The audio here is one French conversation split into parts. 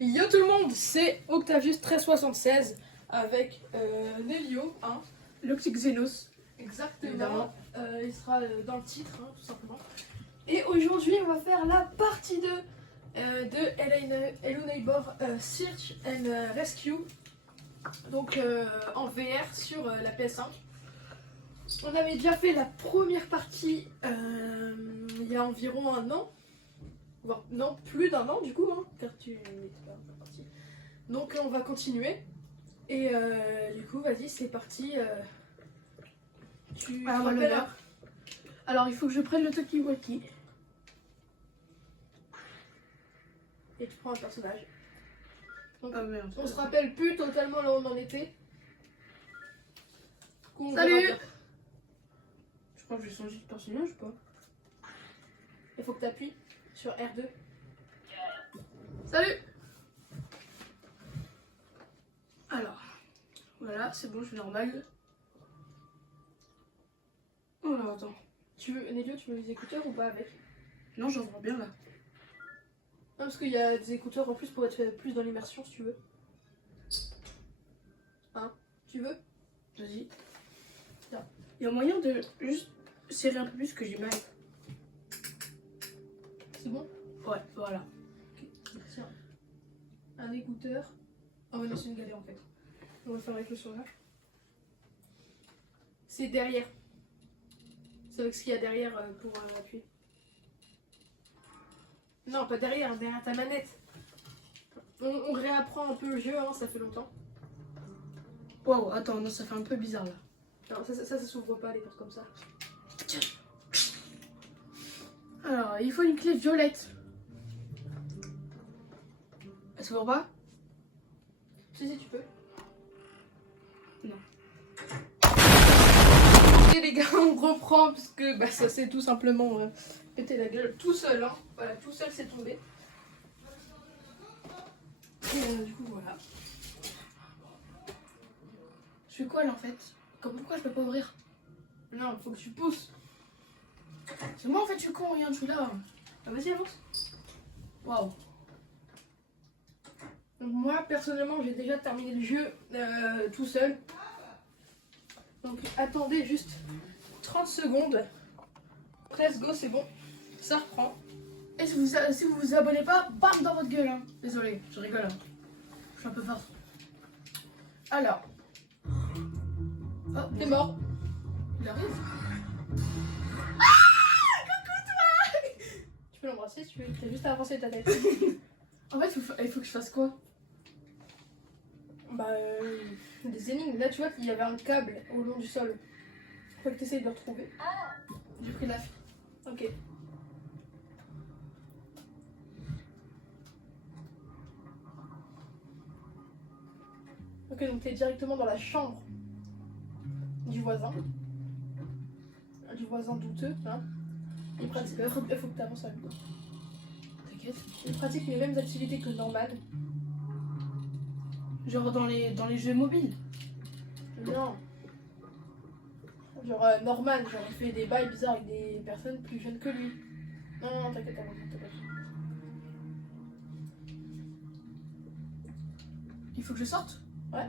Yo tout le monde, c'est Octavius 1376 avec Nelio, hein. L'Optic Xenos. Exactement. Il sera dans le titre, hein, tout simplement. Et aujourd'hui, on va faire la partie 2 de Hello Neighbor Search and Rescue. Donc en VR sur la PS5. On avait déjà fait la première partie il y a environ un an. Non, plus d'un an du coup, hein, car tu n'étais pas parti. Donc on va continuer. Et du coup, vas-y, c'est parti. Tu te rappelles, hein. Alors, il faut que je prenne le talkie-walkie. Et tu prends un personnage. Donc, Ah merde. on se rappelle plus totalement là où on en était. Salut. Je crois que j'ai changé de personnage ou pas? Il faut que tu appuies sur R2. Salut. Alors, voilà, c'est bon, je suis normal. Oh alors, attends. Nelio, tu veux les écouteurs ou pas avec? Non, j'en vois bien là. Non, parce qu'il y a des écouteurs en plus pour être plus dans l'immersion si tu veux. Hein? Tu veux? Vas-y. Tiens. Il y a moyen de juste serrer un peu plus que j'ai mal. C'est bon? Ouais, voilà. Tiens. Un écouteur. Ah ouais, non, c'est une galère en fait. On va faire avec le sur là. C'est derrière. C'est avec ce qu'il y a derrière pour appuyer. Non, pas derrière, derrière ta manette. On réapprend un peu le jeu, hein, ça fait longtemps. Wow, attends, non, ça fait un peu bizarre là. Alors, ça s'ouvre pas les portes comme ça. Alors, il faut une clé violette. Elle s'ouvre pas? Si, tu peux. Non. Et les gars, on reprend parce que bah, ça s'est tout simplement pété la gueule tout seul. Hein. Voilà, tout seul c'est tombé. Et du coup, voilà. Je fais quoi là en fait? Pourquoi je peux pas ouvrir? Non, faut que tu pousses. C'est moi en fait, je suis con, regarde, je suis là. Ah, vas-y, avance. Waouh. Donc, moi, personnellement, j'ai déjà terminé le jeu tout seul. Donc, attendez juste 30 secondes. Let's go, c'est bon. Ça reprend. Et si vous vous abonnez pas, bam dans votre gueule. Hein. Désolé, je rigole. Hein. Je suis un peu fort. Alors. Oh, T'es mort. il arrive. Tu peux l'embrasser si tu veux. T'as juste à avancer ta tête. En fait, il faut que je fasse quoi? Bah, des énigmes. Là, tu vois qu'il y avait un câble au long du sol. Faut que tu essayes de le retrouver. J'ai pris la fuite. Ok. Ok, donc t'es directement dans la chambre du voisin. Du voisin douteux, hein. Il pratique, il faut que tu avances en même temps. T'inquiète. Il pratique les mêmes activités que normal. Genre dans les jeux mobiles. Non. Genre normal, genre il fait des bails bizarres avec des personnes plus jeunes que lui. Non, t'inquiète, t'inquiète. Il faut que je sorte? Ouais.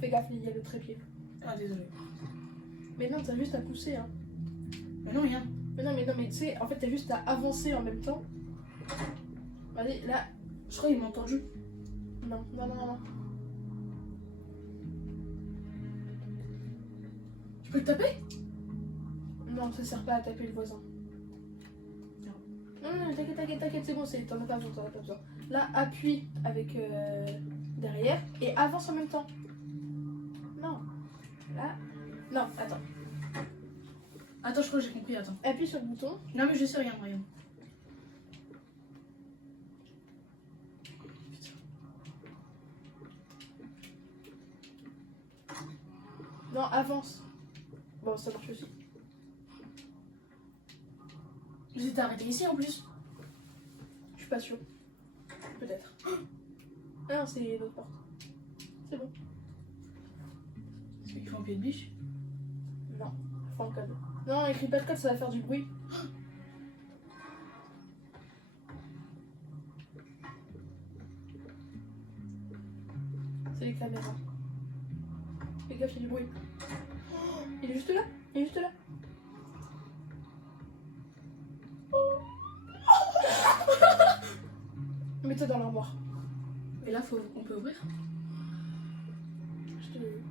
Fais gaffe, il y a le trépied. Ah, désolé. Mais non, t'as juste à pousser, hein. Mais non, rien. Mais tu sais, en fait, t'as juste à avancer en même temps. Allez, là. Je crois qu'il m'a entendu. Non. Je peux le taper? Non, ça sert pas à taper le voisin. Non, t'inquiète, c'est bon, t'en as pas besoin. Là, appuie avec derrière et avance en même temps. Non. Là. Non, attends. Attends, je crois que j'ai compris, attends. Appuie sur le bouton. Non, mais je sais rien. Non, avance. Bon, ça marche aussi. Vous êtes arrêté ici en plus? Je suis pas sûre. Peut-être. Ah non, c'est l'autre porte. C'est bon. Est-ce qu'il faut un pied de biche? Non, faut un code. Non, écris pas de code, ça va faire du bruit. C'est les caméras. Fais gaffe, il y a du bruit. Oh, il est juste là. Il est juste là. Mets-toi dans l'armoire. Et là, on peut ouvrir. Je te l'ai eu.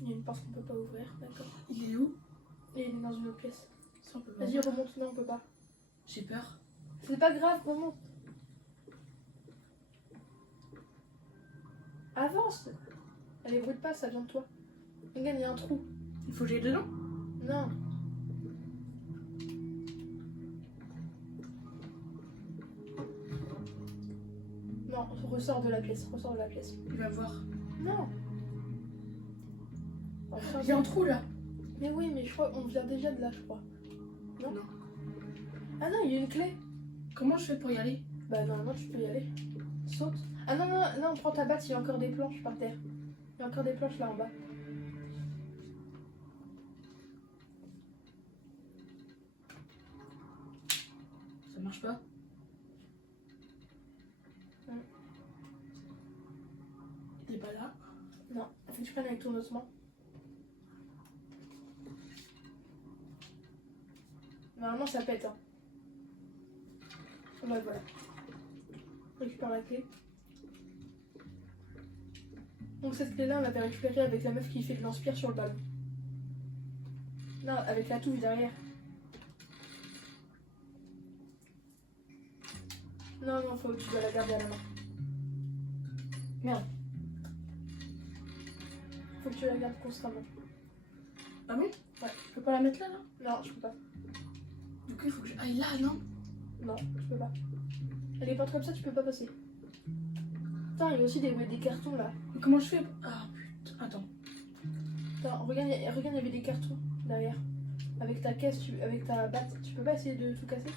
Il y a une porte qu'on peut pas ouvrir, d'accord. Il est où? Et il est dans une autre pièce. Ça, on peut pas Vas-y, ouvrir. remonte. Non, on peut pas. J'ai peur. C'est pas grave, remonte. Avance. Allez, brûle pas, ça vient de toi. Regarde, il y a un trou. Il faut que j'aille dedans. Non. Non, ressors de la pièce, ressors de la pièce. Il va voir. Non. Ressors Il y a un trou là. Mais oui, mais je crois qu'on vient déjà de là, je crois. Non, Non. Ah non, il y a une clé. Comment je fais pour y aller? Bah normalement tu peux y aller. Saute. Ah non, non, non, prends ta batte, il y a encore des planches par terre. Il y a encore des planches là en bas. Ça marche pas. Il est pas là. Non, faut que tu prennes avec ton ossement. Normalement ça pète. Hein. Bah voilà. Récupère la clé. Donc cette clé là on l'avait récupérée avec la meuf qui fait de l'inspire sur le ballon. Non, avec la touche derrière. Non, non, tu dois la garder à la main. Merde. Faut que tu la gardes constamment. Ah bon? Ouais. Je peux pas la mettre là, là? Non, je peux pas. Du coup, il faut que je. Ah, là, non? Non, je peux pas. Elle est pas comme ça, tu peux pas passer. Putain, il y a aussi des cartons là. Mais comment je fais? Ah putain, attends. Attends, regarde, il y avait des cartons derrière. Avec ta caisse, avec ta batte, tu peux pas essayer de tout casser?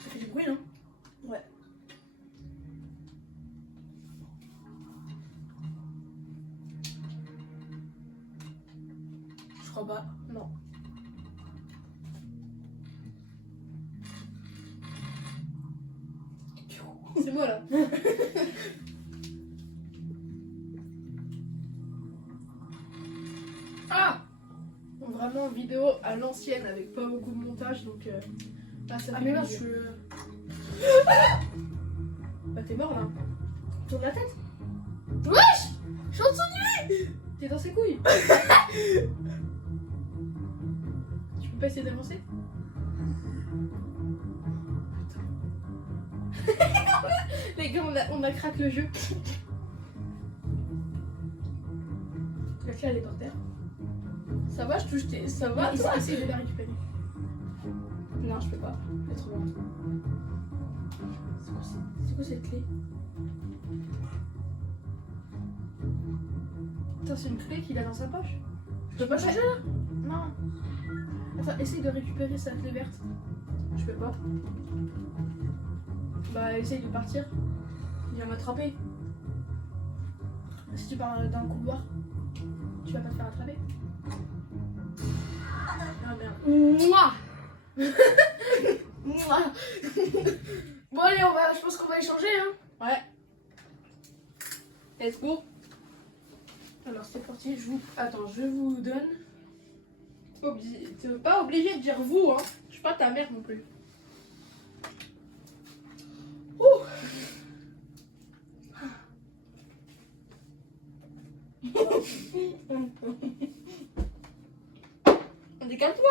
Ça fait du bruit, non? Ouais. Je crois pas. Non. C'est moi là. Ah! Donc, vraiment vidéo à l'ancienne avec pas beaucoup de montage donc là, ça Ah, fait mais là, du bien. je. Bah t'es mort là. Tourne la tête. Wesh! Je suis en dessous de lui! T'es dans ses couilles. Tu peux pas essayer d'avancer? Les gars, on a craqué le jeu. La clé elle est par terre. Ça va, je touche tes. Ça va, toi? Essaye de la récupérer. Non, je peux pas. Elle est trop loin. C'est quoi cette clé? Putain, c'est une clé qu'il a dans sa poche. Je peux pas changer là? Non. Attends, essaye de récupérer sa clé verte. Je peux pas. Bah, essaye de partir. Il vient m'attraper. Si tu pars dans le couloir, tu vas pas te faire attraper. Ah merde. Mouah! Mouah! Bon, allez, je pense qu'on va échanger, hein. Ouais. Let's go. Alors, c'est parti. Attends, je vous donne. T'es pas obligé de dire vous, hein. Je suis pas ta mère non plus. Décale-toi.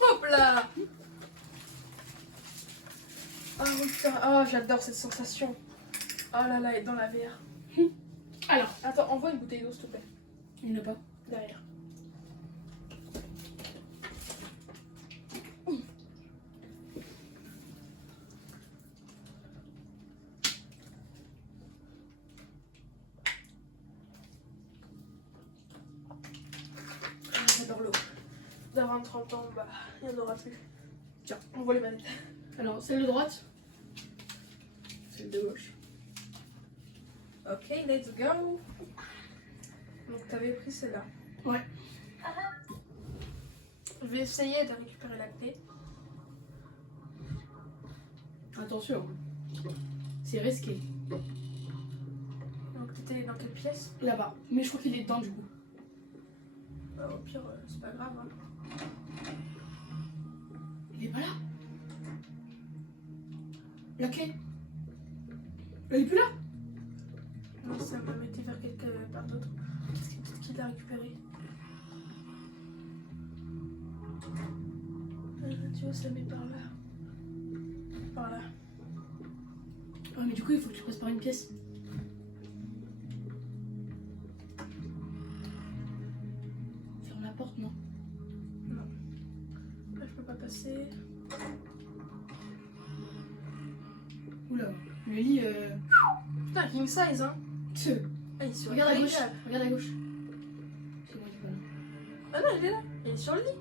Hop là. Ah putain, oh, j'adore cette sensation. Oh là là, être dans la VR. Alors, Attends, envoie une bouteille d'eau s'il te plaît. il n'y en a pas. Derrière. J'adore l'eau. Dans 20-30 ans, bah, il n'y en aura plus. Tiens, on voit les manettes. Alors, celle de droite. celle de gauche. Ok, let's go. Donc t'avais pris celle-là. Ouais. Je vais essayer de récupérer la clé. Attention. C'est risqué. Donc t'étais dans quelle pièce? Là-bas. Mais je crois qu'il est dedans du coup. Bah, au pire, c'est pas grave. Hein. Il est pas là. La clé. Elle est plus là. Non, ça m'a metté vers quelque part d'autre. Peut-être qu'il l'a récupéré. Tu vois, ça met par là. Par là. Ouais, mais du coup, il faut que tu passes par une pièce. Ferme la porte, non? Non. Là, je peux pas passer. Oula, le lit. Putain, king size, hein. Ah, il est sur Regarde à le gauche. câble. Regarde à gauche. C'est moi qui est pas là. Ah non, il est là. Il est sur le lit.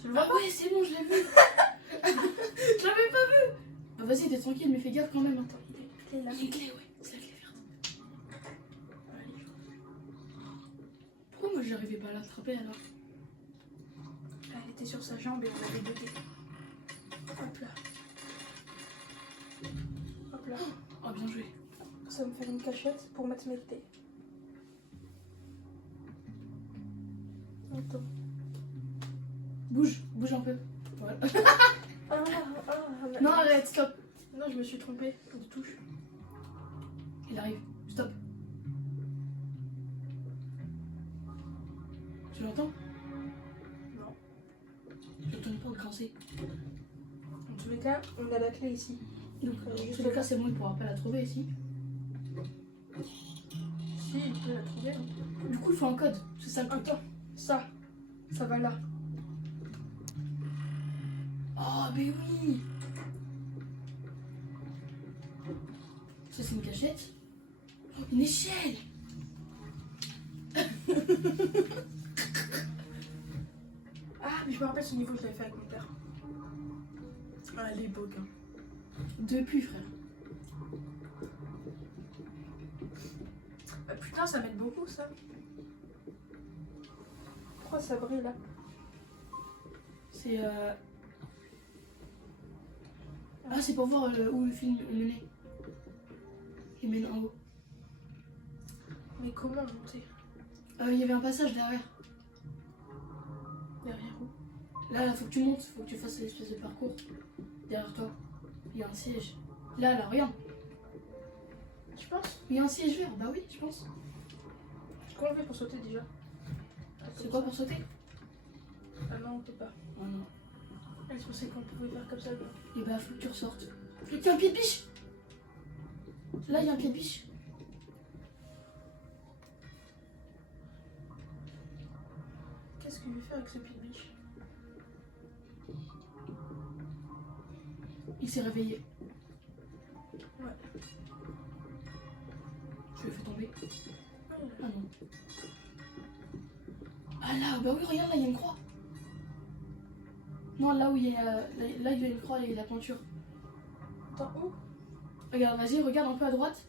Tu le vois Ah ouais, c'est bon, je l'ai vu. Je l'avais pas vu. Bah vas-y, t'es tranquille, mais fais gaffe quand même. pas? Attends, il est là. Il y a une clé, ouais. C'est la clé verte. Pourquoi moi j'arrivais pas à l'attraper alors? Elle était sur sa jambe et on l'avait buté. Hop là. Hop là. Oh, bien joué. Ça va me faire une cachette pour mettre mes clés. Attends. Bouge, bouge un peu. Voilà. Ah, Non, arrête, stop. Non, je me suis trompée de touche. Il arrive. Stop. Tu l'entends? Non. Je ne tourne pas au grincer. En tous les cas, on a la clé ici. Donc, en tous les cas, c'est bon, il pourra pas la trouver ici. Si, il peut la trouver. Hein. Du coup, il faut un code. C'est ça le code. Attends, ça va là. Oh, mais oui. Ça, c'est une cachette. Oh, une échelle. Ah, mais je me rappelle ce niveau, je l'avais fait avec mon père. Ah, elle est beau, gars. Depuis, frère. Ah, putain, ça m'aide beaucoup, ça. Pourquoi ça brille, là? C'est Ah, c'est pour voir où le film est mené. Il mène en haut. Mais comment monter? Il y avait un passage derrière. Derrière où? Là, faut que tu montes, faut que tu fasses l'espèce de parcours. Derrière toi, il y a un siège. Là, regarde. Tu penses? Il y a un siège vert, bah oui, je pense. Comment on fait pour sauter déjà? C'est quoi pour sauter? Ah non, on peut pas. Oh non. Ah, je pensais qu'on pouvait faire comme ça. Quoi. Et bah, faut que tu ressortes. Il y a un pied de biche. Là, il y a un pied de biche. Qu'est-ce qu'il veut faire avec ce pied de biche? Il s'est réveillé. Ouais. Je le fais tomber. Ah, Ah non. Ah là, bah oui, regarde, là, il y a une croix. Non, là où il y a, là, il y a une croix et la peinture. attends, où? Regarde, vas-y, regarde un peu à droite.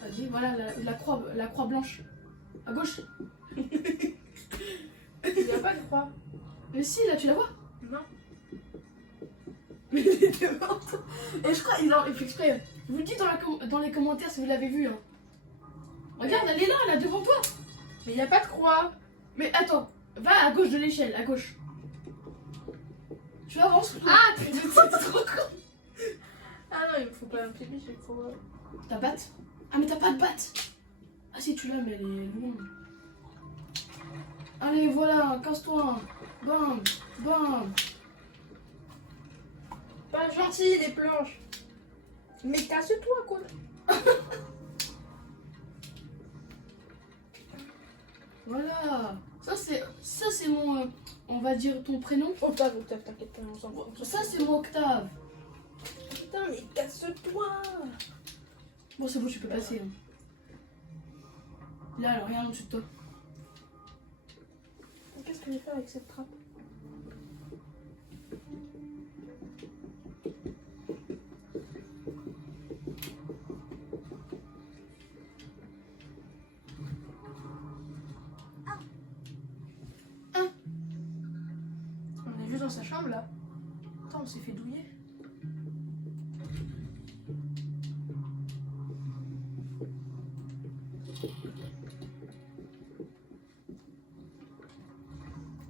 Vas-y, voilà la croix blanche. À gauche. Il n'y a pas de croix. Mais si, là, tu la vois? Non. Mais il est devant toi. Et je crois, il fait exprès. Je vous le dis dans les commentaires si vous l'avez vu. Hein. Regarde, elle est là, devant toi. Mais il n'y a pas de croix. Mais attends, va à gauche de l'échelle, à gauche. Tu avances. Ah, t'es trop con. Ah non, il me faut pas un pied de biche, il me faut... Ta batte? Ah, mais t'as pas de batte. Ah si, tu l'as, mais elle est loin. Allez, voilà, casse-toi. Bam, bam. Pas gentil, les planches. Mais casse-toi, quoi. Voilà. Ça, c'est mon... on va dire ton prénom. Octave, t'inquiète pas, on s'en fout. Ça, c'est mon Octave. Putain, mais casse-toi. Bon, c'est bon, tu peux passer. Hein. Là, alors, regarde au-dessus de toi. Qu'est-ce que je vais faire avec cette trappe? dans sa chambre là. Attends, on s'est fait douiller.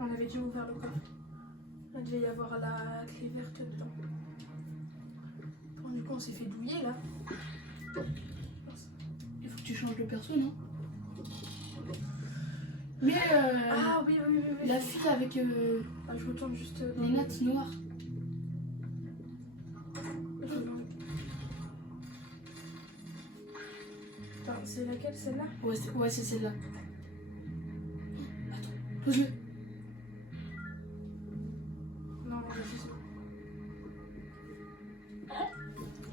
On avait dû ouvrir le coffre. Il devait y avoir la clé verte dedans. Bon, du coup, on s'est fait douiller là. Il faut que tu changes de perso, non? Mais Ah oui, oui, oui, oui. la fille avec Ah, je retourne juste dans les le- nattes noires. Attends, c'est laquelle celle-là? Ouais, c'est celle-là. Attends, pose-le. Non, non, vas-y, c'est bon.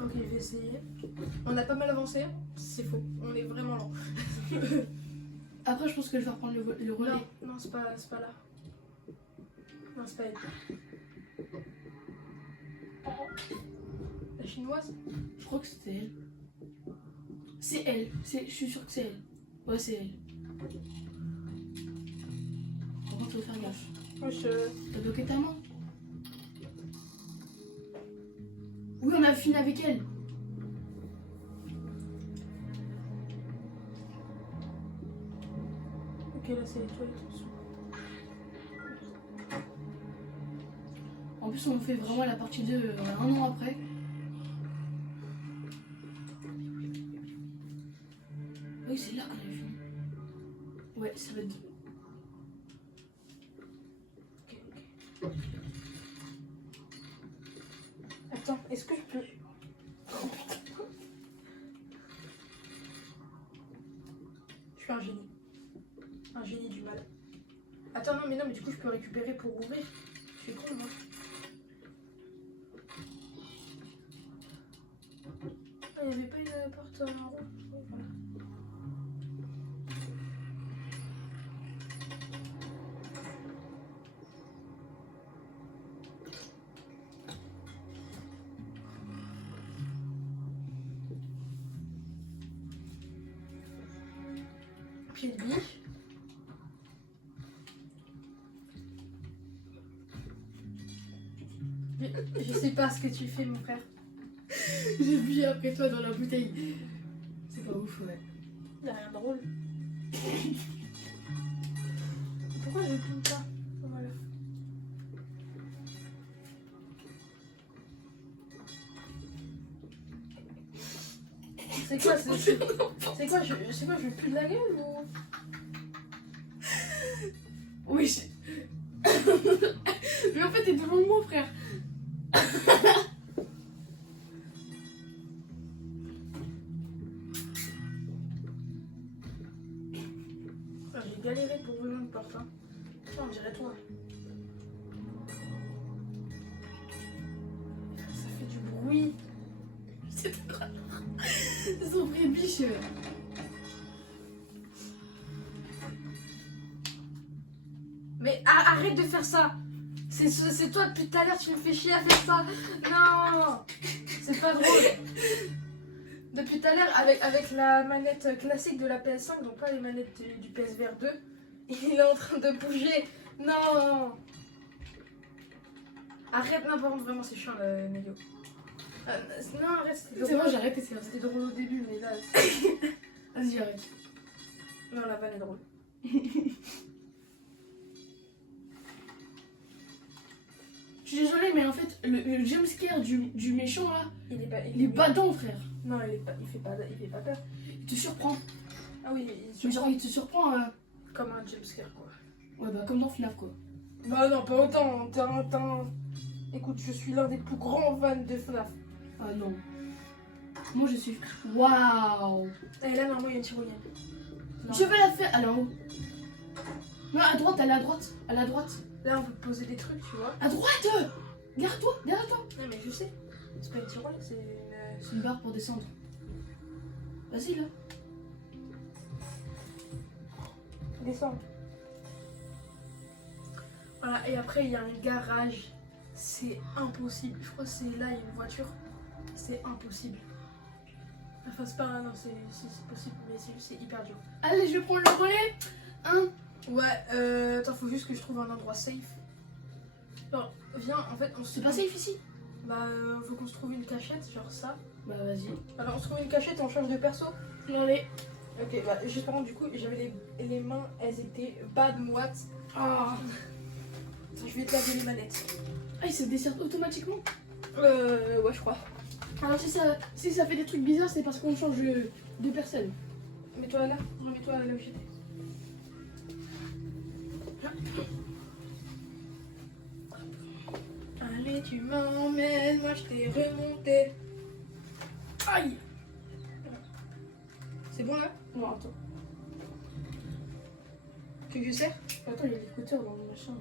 Ok, je vais essayer. On a pas mal avancé. C'est faux. On est vraiment lent. Après, je pense que je vais reprendre le relais. Non, non, c'est pas là. Non, c'est pas elle. La chinoise? Je crois que c'était elle. C'est elle. Je suis sûre que c'est elle. Ouais, c'est elle. Par contre, faut faire gaffe. Moi, T'as bloqué ta main? Oui, on a fini avec elle. Ok, là, c'est les toilettes. En plus, on fait vraiment la partie 2 un an après. Oui, c'est là qu'on a fini. Ouais, ça va être... Ok, ok. Attends, est-ce que je peux... Oh, putain. Je suis un génie. Un génie du mal. Attends, non, mais du coup, je peux récupérer pour ouvrir. Je suis con, moi. Ah, il n'y avait pas une porte en rond. Oui, voilà. Pied de biche. Je sais pas ce que tu fais, mon frère. J'ai bu après toi dans la bouteille. C'est pas ouf, ouais. Y'a rien de drôle. Pourquoi je tourne pas? Voilà. C'est quoi? C'est quoi? Je pue de la gueule ou? Oui, mais en fait, t'es devant moi, frère. Ah, j'ai galéré pour ouvrir une porte. Hein. Ça, on dirait toi. Ça fait du bruit. C'est son vrai biche. Mais arrête de faire ça. C'est toi depuis tout à l'heure, tu me fais chier à faire ça. Non, c'est pas drôle. Depuis tout à l'heure, avec la manette classique de la PS5, donc pas les manettes du PSVR 2, il est en train de bouger. Non. Arrête, non, par contre, vraiment, c'est chiant, le Nelio. Non, arrête, c'était C'est drôle. bon, j'ai arrêté, c'est C'était drôle au début, mais là... Vas-y, j'arrête. Non, la vanne est drôle. Je suis désolée, mais en fait, le jumpscare du méchant là, Il est pas... il est badant, frère. Non, il fait pas peur. Il te surprend. Ah oui, Mais genre, il te surprend. comme un jumpscare, quoi. Ouais, bah, comme dans FNAF, quoi. Bah non, pas autant. Écoute, je suis l'un des plus grands fans de FNAF. Ah non. Moi, je suis. Waouh! Et là, normalement, il y a une tyrolienne. Non. Je vais la faire. Elle est en haut. Non, à droite, elle est à droite. Elle est à droite. Là, on peut poser des trucs, tu vois. À droite! Garde-toi, derrière toi. Non, mais je sais. C'est pas une tyrolienne, c'est une... C'est une barre pour descendre. Vas-y, là. Descends. Voilà, et après, il y a un garage. C'est impossible. Je crois que c'est là, il y a une voiture. C'est impossible. Enfin, c'est pas... Non, c'est possible, mais c'est hyper dur. Allez, je vais prendre le relais. 1. Ouais, attends, faut juste que je trouve un endroit safe. Alors, viens, en fait, on se C'est pas safe ici? Bah, faut qu'on se trouve une cachette, genre ça. Bah vas-y. Alors, on se trouve une cachette et on change de perso. Allez. Ok, bah, juste par contre, du coup, j'avais les mains, elles étaient bad moite. Ah. Attends, je vais te laver les manettes. Ah, il se dessert automatiquement? Ouais, je crois. Alors si ça fait des trucs bizarres, c'est parce qu'on change de personne. Mets-toi là, remets-toi là où j'étais. Allez, tu m'emmènes, moi je t'ai remonté. Aïe. C'est bon là? Non, attends. Tu veux que je serre? Attends, il y a l'écouteur dans le machin.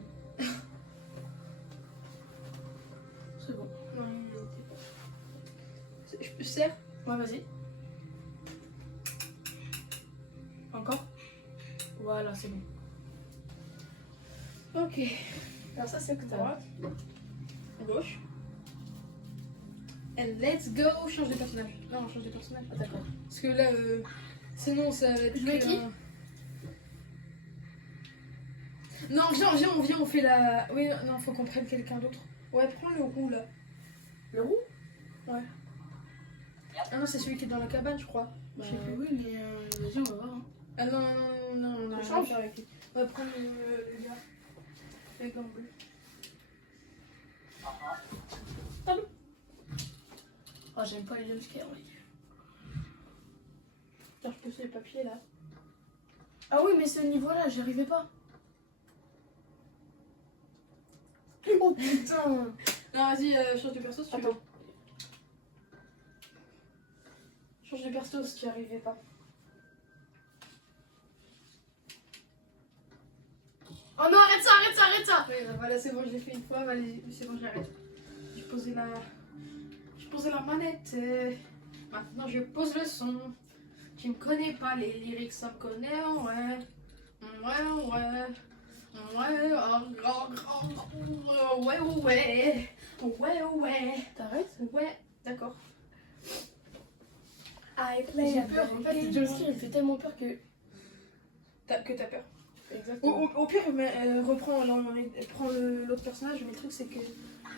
C'est bon. Je serre? Ouais, vas-y. Encore? Voilà, c'est bon. Ok. Alors ça, c'est que t'as. Droite. Gauche. And let's go! Change de personnage. Non, on change de personnage. Ah, d'accord. Parce que là, sinon ça va être. Je mets que, qui? Non, viens, on fait la. Oui, non, faut qu'on prenne quelqu'un d'autre. Ouais, prends le roux là. Le roux? Ouais. Ah non, c'est celui qui est dans la cabane, je crois. Bah Je sais plus. oui, mais vas-y, on va voir. Hein. Ah non, on a rien à change. faire avec lui. On va prendre le gars. Le gant bleu. Oh, j'aime pas les jumpscares, oui. Tiens, je pose les papiers là. Ah oui, mais ce niveau-là, j'y arrivais pas. Oh putain! Non, vas-y, change de perso si tu veux. Attends. Change de perso si tu n'y arrivais pas. Oh non, arrête ça! Oui, bah voilà, c'est bon, je l'ai fait une fois. Allez, c'est bon, j'arrête. J'ai posé la manette. Maintenant, je pose le son. Tu me connais pas, les lyrics, ça me connaît, ouais. Ouais. Ouais. T'arrêtes? Ouais, d'accord. J'ai peur. En fait, le jumpscare, il fait tellement peur que. T'as peur. Exactement. Au pire, reprends prends l'autre personnage, mais le truc c'est que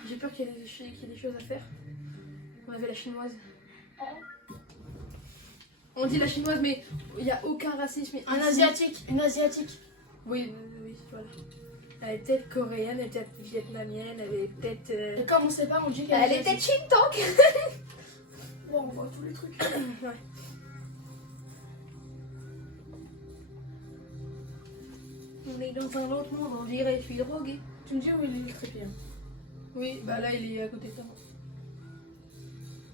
j'ai peur qu'il y ait des choses à faire. On avait la chinoise. On dit la chinoise, mais il n'y a aucun racisme. Un asiatique, une asiatique. Oui, voilà. Elle est peut-être coréenne, elle est peut-être vietnamienne, elle est peut-être. Et comme on sait pas, on dit qu'elle Elle est peut-être Shintok. Bon, on voit tous les trucs. Ouais. On est dans un autre monde, on dirait que je suis droguée. Tu me dis où il est le trépied? Oui, bah là il est à côté de toi.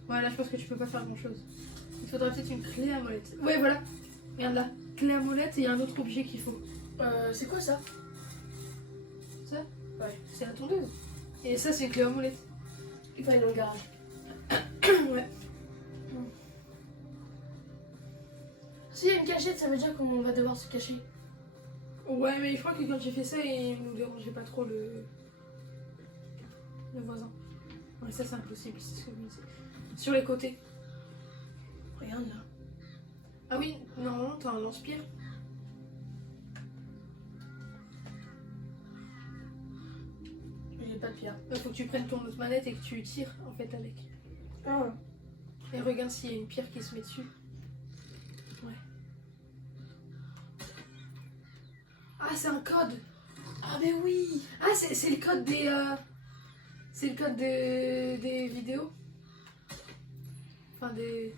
Voilà, je pense que tu peux pas faire grand chose. Il faudra peut-être une clé à molette. Ouais, voilà. Regarde là. Clé à molette et il y a un autre objet qu'il faut. C'est quoi ça? Ça? Ouais. C'est la tondeuse. Et ça, c'est une clé à molette. Il faut aller dans le garage. Ouais. S'il y a une cachette, ça veut dire qu'on va devoir se cacher. Ouais, mais je crois que quand j'ai fait ça, il nous dérangeait pas trop le voisin. Ouais, ça, c'est impossible. C'est ce que je me disais. Sur les côtés. Regarde là. Ah oui, non, t'as un lance-pierre. J'ai pas de pierre. Il faut que tu prennes ton autre manette et que tu tires en fait avec. Ah. Et regarde s'il y a une pierre qui se met dessus. Ouais. Ah, c'est un code. Ah mais oui. Ah, c'est le code des. C'est le code des vidéos. Enfin, des.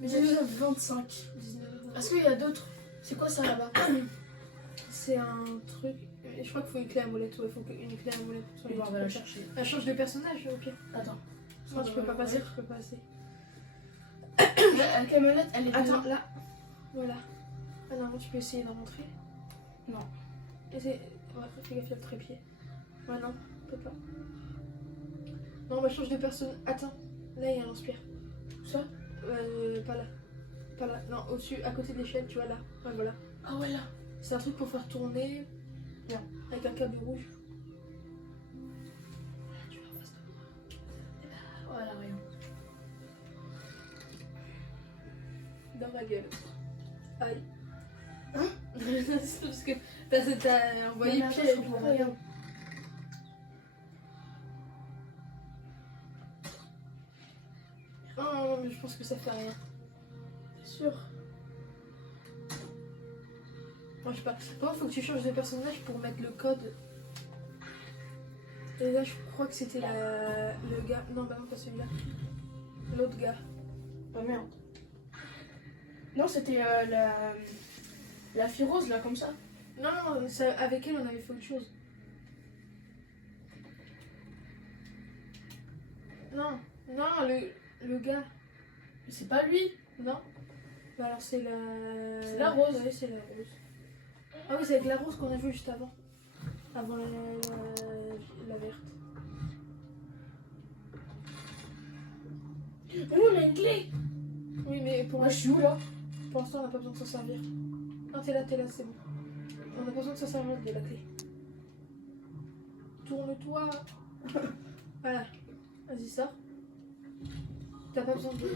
1925. 19. Est-ce qu'il y a d'autres? C'est quoi ça là-bas? C'est un truc. Je crois qu'il faut une clé à molette. Ouais, il faut une clé à molette. Sur les On va trucs la comme ça. chercher. Elle change de personnage au pire. Attends. Non, tu peux pas passer. Ouais. Tu peux pas passer. La camionnette, elle est Attends, dedans. là. Voilà. Ah non, tu peux essayer d'en rentrer. Non. Essaye. Ouais, fais gaffe, il y a le trépied. Ouais, non, peut pas. Non, bah change de personne. Attends, là il y a un lance-pierre. Ça? Pas là. Pas là. Non, au-dessus, à côté de l'échelle, tu vois là. Ouais, voilà. Ah ouais là. C'est un truc pour faire tourner. Bien. Avec un câble rouge. Voilà, tu vois en face de moi. Voilà, rien. Dans ma gueule. Aïe. Hein? C'est parce que t'as envoyé Non, mais pied. attends, je comprends pas, regarde. Oh non, mais je pense que ça fait rien. C'est sûr. Moi, je sais pas. Comment faut que tu changes de personnage pour mettre le code? Et là, je crois que c'était le gars. Non, bah non, pas celui-là. L'autre gars. Oh merde. Non, c'était la fille rose là, comme ça. Non, non, avec elle, on avait fait autre chose. Non, non, le gars. Mais c'est pas lui. Non. Bah alors, c'est la. C'est la rose. Oui, c'est la rose. Ah oui, c'est avec la rose qu'on a joué juste avant. Avant la verte. Mais nous, on a une clé. Oui, mais pour Moi, je suis où là? Pour l'instant, on n'a pas besoin de s'en servir. Non, t'es là, c'est bon. On n'a pas besoin de s'en servir de la clé. Tourne-toi. Voilà. Vas-y, sors. T'as pas besoin de.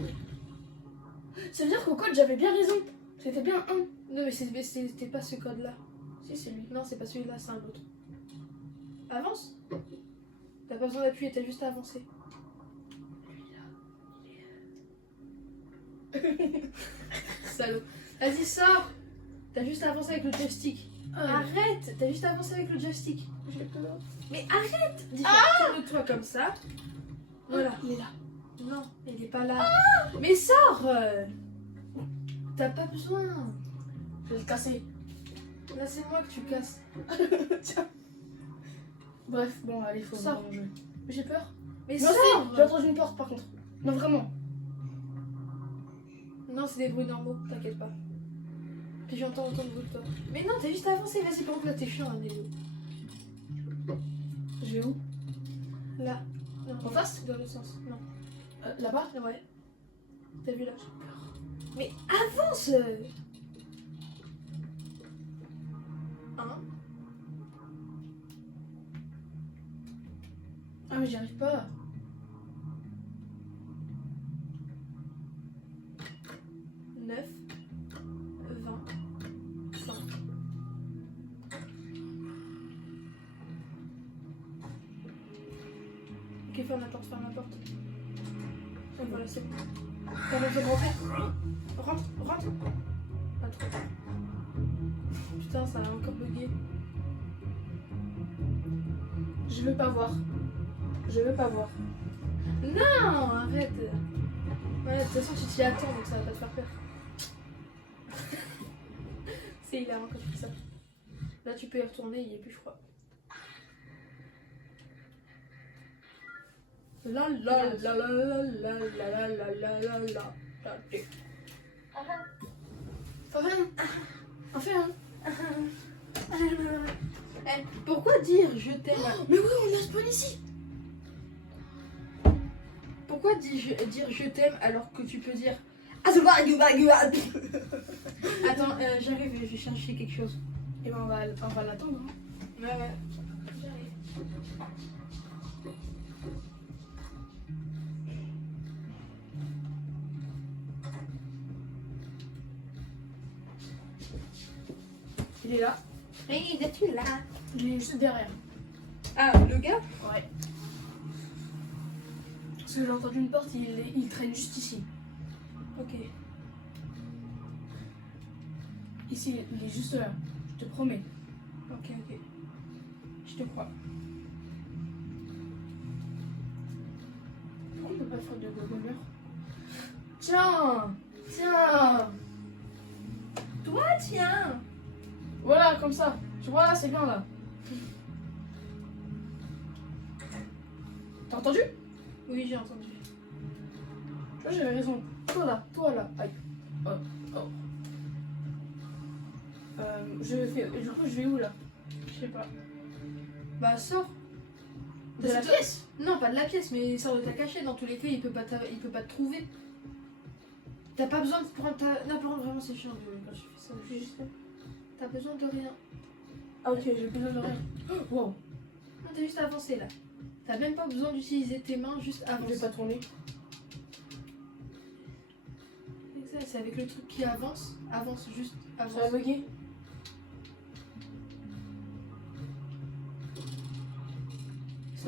Ça veut dire qu'au code, j'avais bien raison. C'était bien un. Non, mais c'était pas ce code-là. Si, c'est lui. Non, c'est pas celui-là, c'est un autre. Avance. T'as pas besoin d'appuyer, t'as juste à avancer. Salaud. Vas-y, sors. T'as juste à avancer avec le joystick. Arrête. T'as juste à avancer avec le joystick. J'ai peur. Mais arrête. Tourne-toi comme ça. Voilà. Il est là. Non, il est pas là. Mais sors. T'as pas besoin. Je vais le casser. Là, c'est moi que tu casses. Tiens. Bref, bon, allez, faut Sors. vraiment jouer. Mais j'ai peur. Mais Non, sors. si, j'ai entendu une porte par contre. Non, vraiment. Non, c'est des bruits normaux, t'inquiète pas. Puis j'entends autant de bruit que toi. Mais non, t'as juste à avancer, vas-y, par contre là t'es chiant, hein, Néo. Je vais où? Là. Non, En face? dans l'autre sens. Non. Là-bas? Ouais. T'as vu là? Mais avance. Hein? Ah, mais j'y arrive pas. 9, 20, 5. Ok, ferme la porte, ferme la porte. Oh, voilà, c'est bon. T'as besoin de rentrer? Rentre. Pas trop. Putain, ça a encore bugué. Je veux pas voir. Je veux pas voir. Non, arrête. Ouais, de toute façon, tu t'y attends, donc ça va pas te faire peur. C'est hilarant quand tu fais ça. Là, tu peux y retourner, il y est plus, je crois. La la la la la la la la la la la. Enfin, hein. Eh, pourquoi dire je t'aime? Mais oui, on a spawn ici. Pourquoi dire je t'aime alors que tu peux dire. Attends, Attends, j'arrive, je vais chercher quelque chose. et ben on va l'attendre. Hein. Ouais. J'arrive. Il est là. Hey, es-tu là? Il est juste derrière. Ah, le gars? Ouais. Parce que j'ai entendu une porte, il traîne juste ici. Ok. Ici, il est juste là. Je te promets. Ok. Je te crois. Pourquoi on peut pas faire de bonheur? Tiens. Toi, tiens! Voilà, comme ça. Tu vois là, c'est bien là. T'as entendu? Oui, j'ai entendu. Tu vois, j'avais raison. Toi là. Aïe. Oh. Du coup, je vais où là? Je sais pas. Bah, sors. De la pièce? Non, pas de la pièce, mais sors de ta cachette. Dans tous les cas, il peut pas te trouver. T'as pas besoin de prendre ta. Non, par contre, vraiment, c'est chiant quand tu fais ça. Juste. T'as besoin de rien. Ah ok, j'ai besoin de rien. Wow. Non, t'as juste à avancer là. T'as même pas besoin d'utiliser tes mains, juste Je avance. vais pas tourner. C'est avec le truc qui avance. Avance, juste Ça va avance. bugger?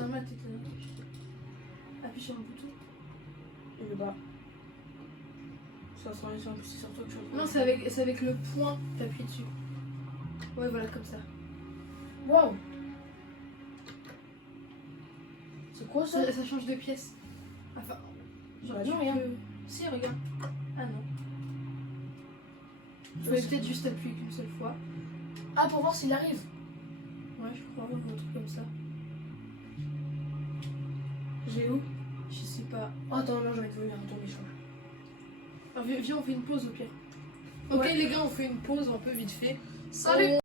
ça mal, t'es appuie sur un bouton. Et le bas. Ça sera sur c'est sur toi que je suis en train de- Non, c'est avec le point, t'appuies dessus. Ouais, voilà, comme ça. Waouh. C'est quoi ça? Ça change de pièce. Enfin, genre, Bah tu non, rien. peux- Si, regarde. Ah non. Il fallait peut-être juste appuyer qu'une seule fois. Ah, pour voir s'il arrive. Ouais, je crois, ou un truc comme ça. J'ai où? Je sais pas. Oh, attends, non, je vais te venir un tour méchant. Alors, viens, on fait une pause au pire. Ok, Ouais. les gars, on fait une pause un peu vite fait. Salut!